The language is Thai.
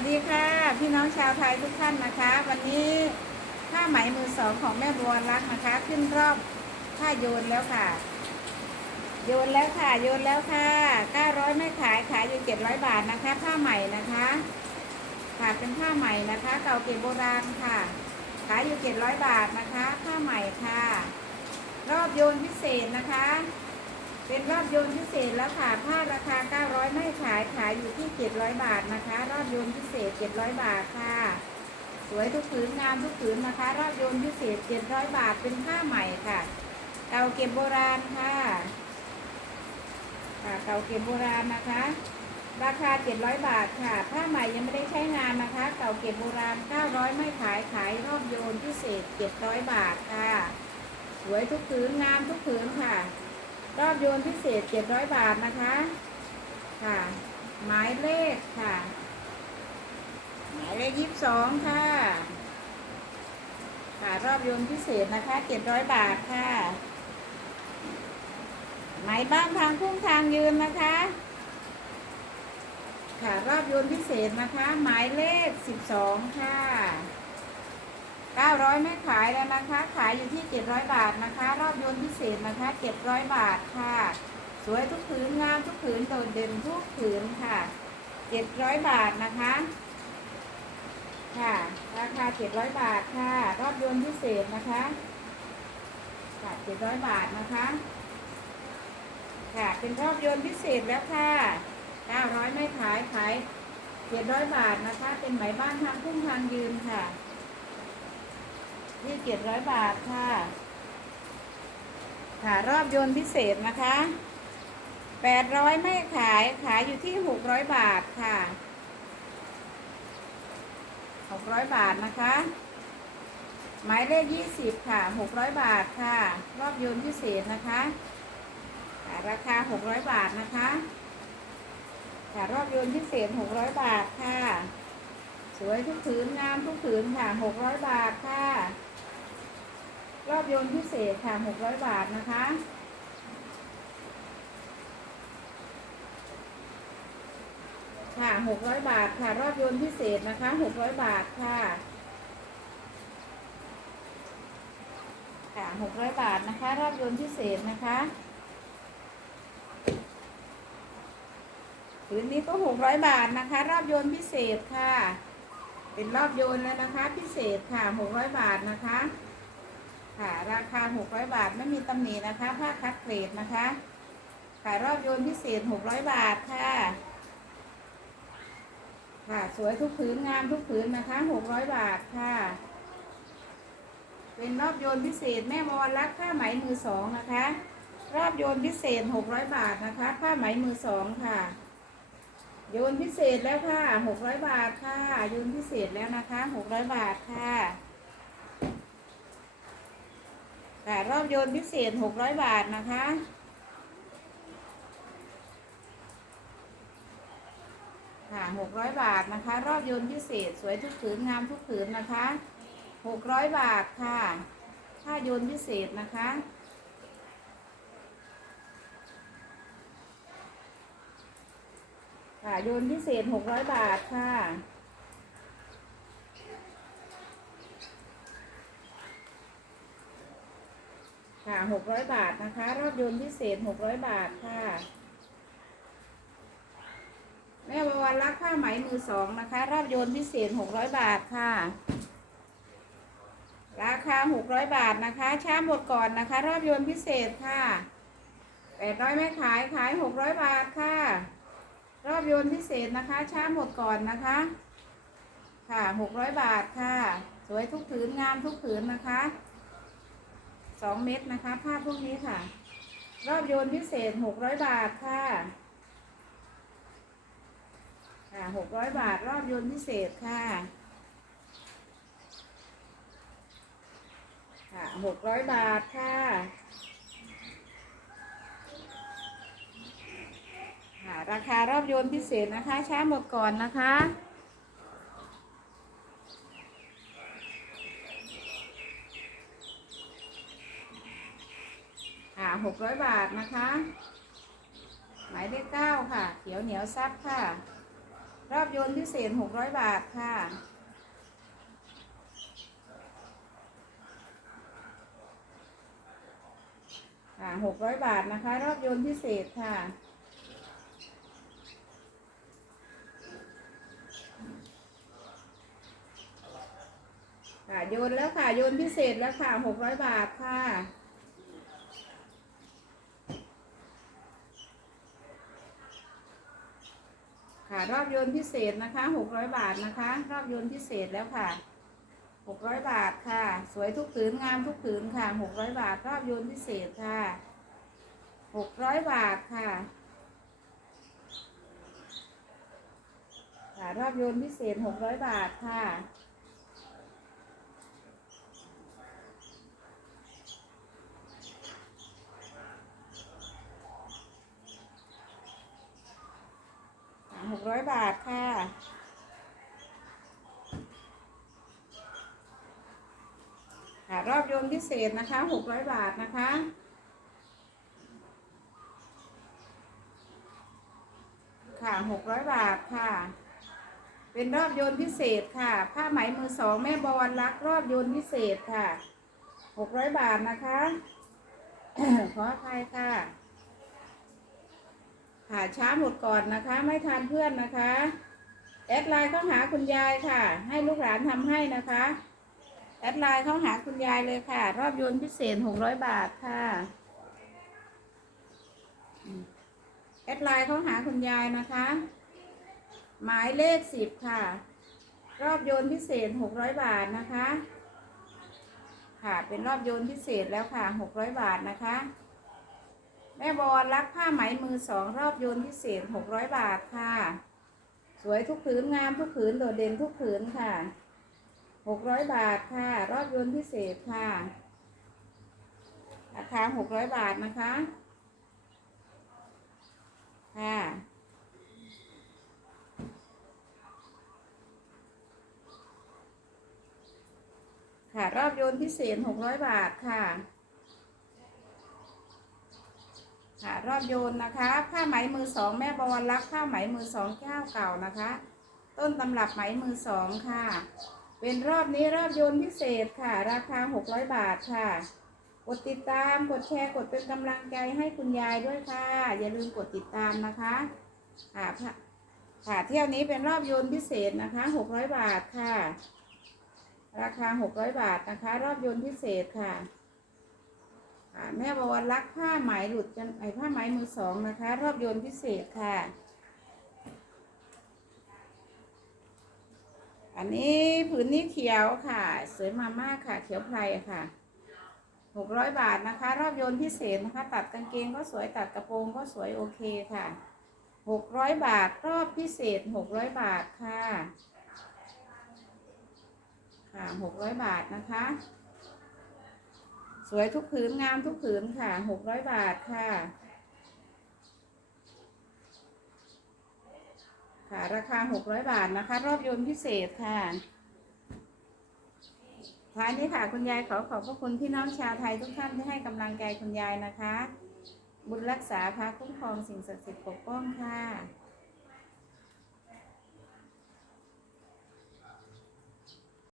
วัสดีค่ะ พี่น้องชาวไทยทุกท่านนะคะ วันนี้ผ้าไหมมือสองของแม่บัวรักนะคะ ขึ้นรอบผ้าโยนแล้วค่ะ โยนแล้วค่ะ โยนแล้วค่ะ900ไม่ขายขายอยู่700บาทนะคะ ผ้าใหม่นะคะค่ะเป็นผ้าใหม่นะคะ เก่าเก็บโบราณค่ะ ขายอยู่700บาทนะคะ ผ้าใหม่ค่ะ รอบโยนพิเศษนะคะ เป็นรอบโยนพิเศษแล้วค่ะผ้าราคา 900 ไม่ขายขายอยู่ที่ 700 บาทนะคะ รอบโยนพิเศษ 700 บาทค่ะ สวยทุกผืนงามทุกผืนนะคะ รอบโยนพิเศษ 700 บาทเป็นผ้าใหม่ค่ะเก่าเก็บโบราณค่ะค่ะเก่าเก็บโบราณนะคะ ราคา 700 บาทค่ะ ผ้าใหม่ยังไม่ได้ใช้งานนะคะ เก่าเก็บโบราณ 900 ไม่ขายขายรอบโยนพิเศษ 700 บาทค่ะ สวยทุกผืนงามทุกผืนค่ะ รอบโยนพิเศษ700บาทนะคะ ค่ะ หมายเลขค่ะ หมายเลข22ค่ะ ค่ะรอบโยนพิเศษนะคะ700บาทค่ะ หมายบ้านทางพุ่งทางยืนนะคะ ค่ะรอบโยนพิเศษนะคะ หมายเลข12ค่ะ 900 ไม่ขายแล้วนะคะ ขายอยู่ที่ 700 บาทนะคะ รอบโยนพิเศษนะคะ 700 บาทค่ะ สวยทุกผืนงามทุกผืนโดดเด่นทุกผืนค่ะ 700 บาทนะคะ ค่ะ ราคา 700 บาทค่ะ รอบโยนพิเศษนะคะค่ะ700 บาทนะคะ ค่ะ เป็นรอบโยนพิเศษแล้วค่ะ 900 ไม่ขายขาย700 บาทนะคะ เป็นไหมบ้านทางพุ่งทางยืนค่ะ ที่เจ็ดร้อยบาทค่ะ ค่ะรอบโยนพิเศษนะคะแปดร้อยไม่ขาย ขายอยู่ที่หกร้อยบาทค่ะหกร้อยบาทนะคะ หมายเลขยี่สิบค่ะหกร้อยบาทค่ะ รอบโยนพิเศษนะคะค่ะราคาหกร้อยบาทนะคะค่ะรอบโยนพิเศษหกร้อยบาทค่ะ สวยทุกผืนงามทุกผืนค่ะหกร้อยบาทค่ะ รอบโยนพิเศษค่ะหกร้อยบาทนะคะ ค่ะหกร้อยบาทค่ะ รอบโยนพิเศษนะคะหกร้อยบาทค่ะ ค่ะหกร้อยบาทนะคะ รอบโยนพิเศษนะคะผืนนี้ก็หกร้อยบาทนะคะ รอบโยนพิเศษค่ะ เป็นรอบโยนแล้วนะคะ พิเศษค่ะหกร้อยบาทนะคะ ค่ะ ราคา 600 บาทไม่มีตำหนินะคะ ผ้าคัดเกรดนะคะ ขายรอบโยนพิเศษ 600 บาทค่ะ ค่ะ สวยทุกผืนงามทุกผืนนะคะ 600 บาทค่ะ เป็นรอบโยนพิเศษแม่มอรักผ้าไหมมือสองนะคะ รอบโยนพิเศษ 600 บาทนะคะ ผ้าไหมมือสองค่ะโยนพิเศษแล้วค่ะ 600 บาทค่ะ โยนพิเศษแล้วนะคะ 600 บาทค่ะ ค่ะรอบโยนพิเศษ600บาทนะคะค่ะ600บาทนะคะ รอบโยนพิเศษสวยทุกผืนงามทุกผืนนะคะ600บาทค่ะถ้าโยนพิเศษนะคะค่ะโยนพิเศษ600บาทค่ะ ค่ะหกร้อยบาทนะคะ รอบโยนพิเศษหกร้อยบาทค่ะ แม่บวรรักผ้าไหมมือสองนะคะ รอบโยนพิเศษหกร้อยบาทค่ะ ราคาหกร้อยบาทนะคะ ช้าหมดก่อนนะคะ รอบโยนพิเศษค่ะแปดร้อยไม่ขายขายหกร้อยบาทค่ะ รอบโยนพิเศษนะคะ ช้าหมดก่อนนะคะ ค่ะหกร้อยบาทค่ะ สวยทุกผืนงามทุกผืนนะคะ สองเม็ดนะคะผ้าพวกนี้ค่ะ รอบโยนพิเศษหกร้อยบาทค่ะค่ะหกร้อยบาทรอบโยนพิเศษค่ะค่ะหกร้อยบาทค่ะค่ะราคารอบโยนพิเศษนะคะ ช้าหมดก่อนนะคะ ค่ะหกร้อยบาทนะคะ หมายเลขเก้าค่ะ เขียวเหนียวซับค่ะ รอบโยนพิเศษหกร้อยบาทค่ะค่ะหกร้อยบาทนะคะ รอบโยนพิเศษค่ะค่ะโยนแล้วค่ะ โยนพิเศษแล้วค่ะหกร้อยบาทค่ะ ค่ะ รอบโยนพิเศษนะคะหกร้อยบาทนะคะ รอบโยนพิเศษแล้วค่ะหกร้อยบาทค่ะ สวยทุกผืนงามทุกผืนค่ะหกร้อยบาท รอบโยนพิเศษค่ะหกร้อยบาทค่ะค่ะรอบโยนพิเศษหกร้อยบาทค่ะ ร้อยบาทค่ะ ค่ะ รอบโยนพิเศษนะคะหกร้อยบาทนะคะ ค่ะหกร้อยบาทค่ะ เป็นรอบโยนพิเศษค่ะ ผ้าไหมมือสองแม่บอลรักรอบโยนพิเศษค่ะหกร้อยบาทนะคะ ขออภัยค่ะ ค่ะช้าหมดก่อนนะคะ ไม่ทานเพื่อนนะคะ แอดไลน์เข้าหาคุณยายค่ะ ให้ลูกหลานทำให้นะคะ แอดไลน์เข้าหาคุณยายเลยค่ะ รอบโยนพิเศษหกร้อยบาทค่ะ แอดไลน์เข้าหาคุณยายนะคะ หมายเลขสิบค่ะ รอบโยนพิเศษหกร้อยบาทนะคะ ค่ะเป็นรอบโยนพิเศษแล้วค่ะหกร้อยบาทนะคะ แม่บอลรักผ้าไหมมือสองรอบโยนพิเศษหกร้อยบาทค่ะ สวยทุกผืนงามทุกผืนโดดเด่นทุกผืนค่ะหกร้อยบาทค่ะ รอบโยนพิเศษค่ะราคาหกร้อยบาทนะคะ ค่ะ ค่ะรอบโยนพิเศษหกร้อยบาทค่ะ ค่ะรอบโยนนะคะ ผ้าไหมมือสองแม่บวรรักผ้าไหมมือสองเจ้าเก่านะคะ ต้นตำรับไหมมือสองค่ะ เป็นรอบนี้รอบโยนพิเศษค่ะ ราคาหกร้อยบาทค่ะ กดติดตามกดแชร์กดเป็นกำลังใจให้คุณยายด้วยค่ะ อย่าลืมกดติดตามนะคะค่ะค่ะเที่ยวนี้เป็นรอบโยนพิเศษนะคะหกร้อยบาทค่ะ ราคาหกร้อยบาทนะคะ รอบโยนพิเศษค่ะ แม่บวรรักผ้าไหมหลุดกันไอผ้าไหมมือสองนะคะ รอบโยนพิเศษค่ะ อันนี้ผืนนี้เขียวค่ะ สวยมามากค่ะ เขียวไพรค่ะหกร้อยบาทนะคะ รอบโยนพิเศษนะคะ ตัดกางเกงก็สวยตัดกระโปรงก็สวยโอเคค่ะหกร้อยบาทรอบพิเศษหกร้อยบาทค่ะ ค่ะหกร้อยบาทนะคะ สวยทุกผืนงามทุกผืนค่ะหกร้อยบาทค่ะ ค่ะ ราคาหกร้อยบาทนะคะ รอบโยนพิเศษค่ะท้ายนี้ค่ะคุณยายขอขอบพระคุณพี่น้องชาวไทยทุกท่านที่ให้กำลังใจคุณยายนะคะ บุญรักษาพาคุ้มครองสิ่งศักดิ์สิทธิ์ปกป้องค่ะ